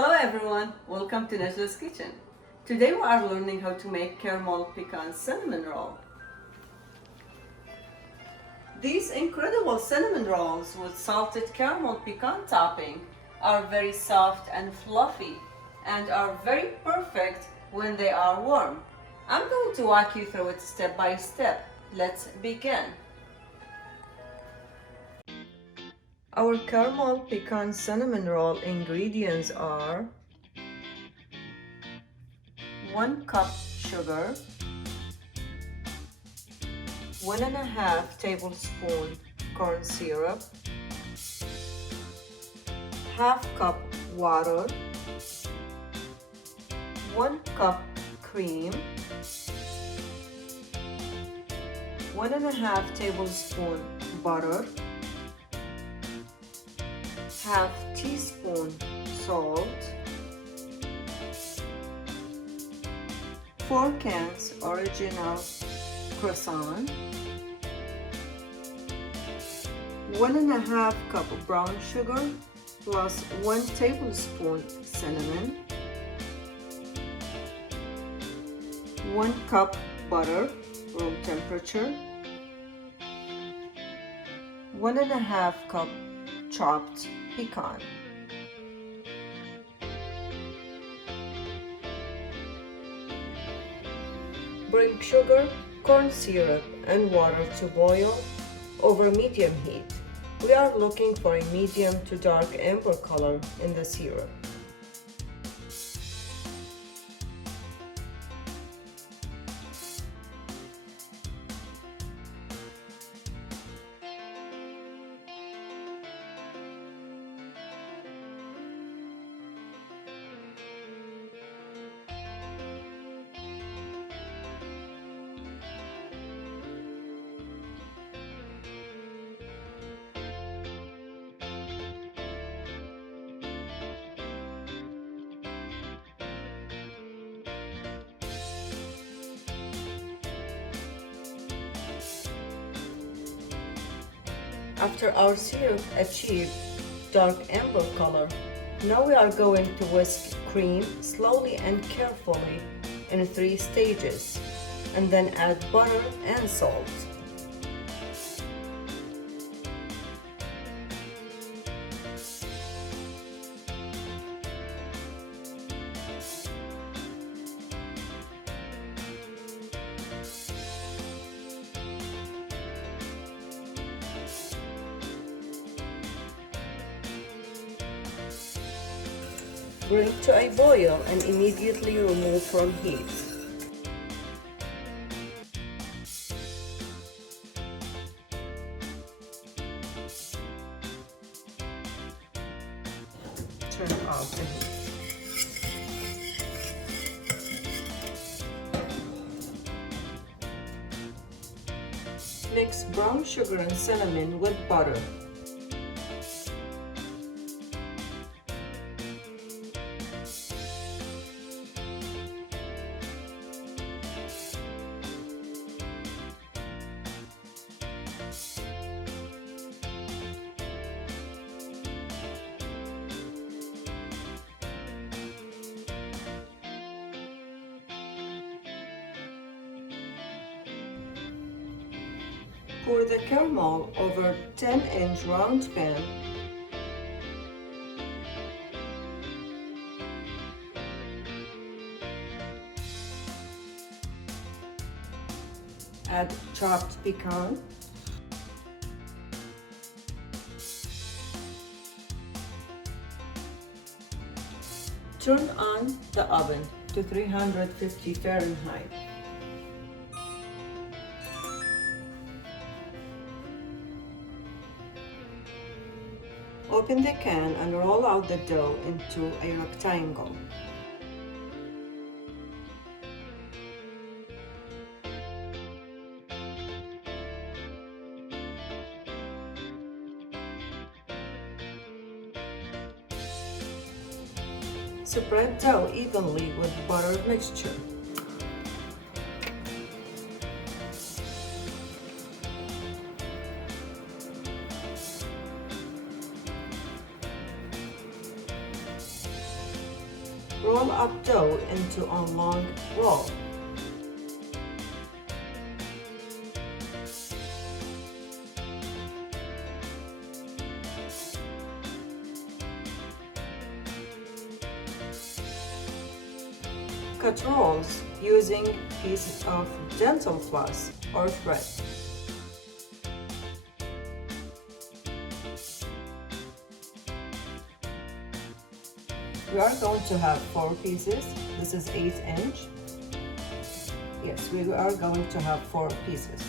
Hello everyone, welcome to Najla's Kitchen. Today we are learning how to make caramel pecan cinnamon roll. These incredible cinnamon rolls with salted caramel pecan topping are very soft and fluffy and are very perfect when they are warm. I'm going to walk you through it step by step. Let's begin. Our caramel pecan cinnamon roll ingredients are 1 cup sugar, 1.5 tablespoon corn syrup, half cup water, 1 cup cream, 1.5 tablespoon butter, half teaspoon salt, 4 cans original Crescent, 1.5 cup brown sugar plus 1 tablespoon cinnamon, 1 cup butter, room temperature, 1.5 cup chopped pecan. Bring sugar, corn syrup, and water to boil over medium heat. We are looking for a medium to dark amber color in the syrup. After our syrup achieved dark amber color, now we are going to whisk cream slowly and carefully in 3 stages, and then add butter and salt. Bring to a boil and immediately remove from heat. Turn off the heat. Mix brown sugar and cinnamon with butter. Pour the caramel over 10-inch round pan. Add chopped pecan. Turn on the oven to 350 Fahrenheit. Open the can and roll out the dough into a rectangle. Spread dough evenly with butter mixture. Roll up dough into a long roll. Cut rolls using pieces of dental floss or thread. We are going to have 4 pieces. This is 8-inch. Yes, we are going to have 4 pieces.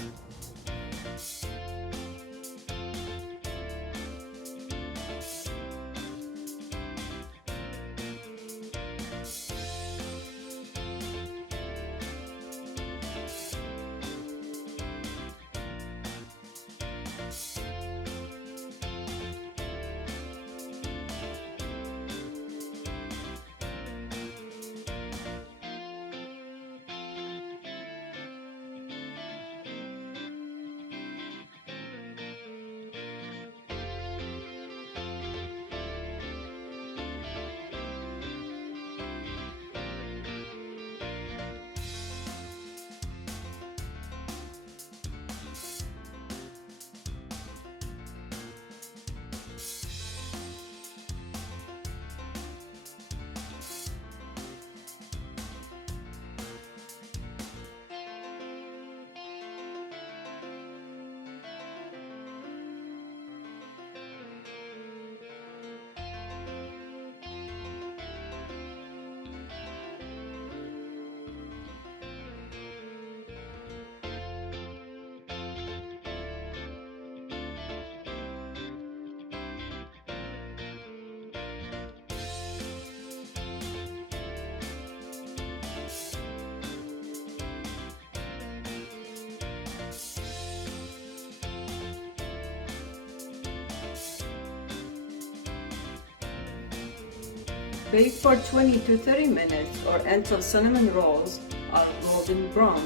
Bake for 20 to 30 minutes or until cinnamon rolls are golden brown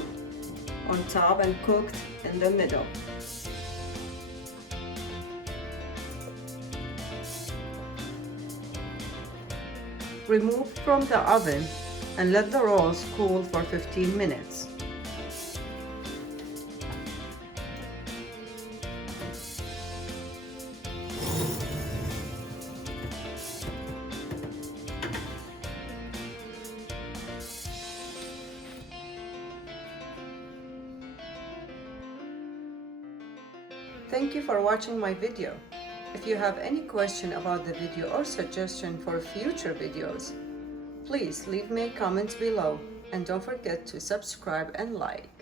on top and cooked in the middle. Remove from the oven and let the rolls cool for 15 minutes. Thank you for watching my video. If you have any question about the video or suggestion for future videos, please leave me a comment below and don't forget to subscribe and like.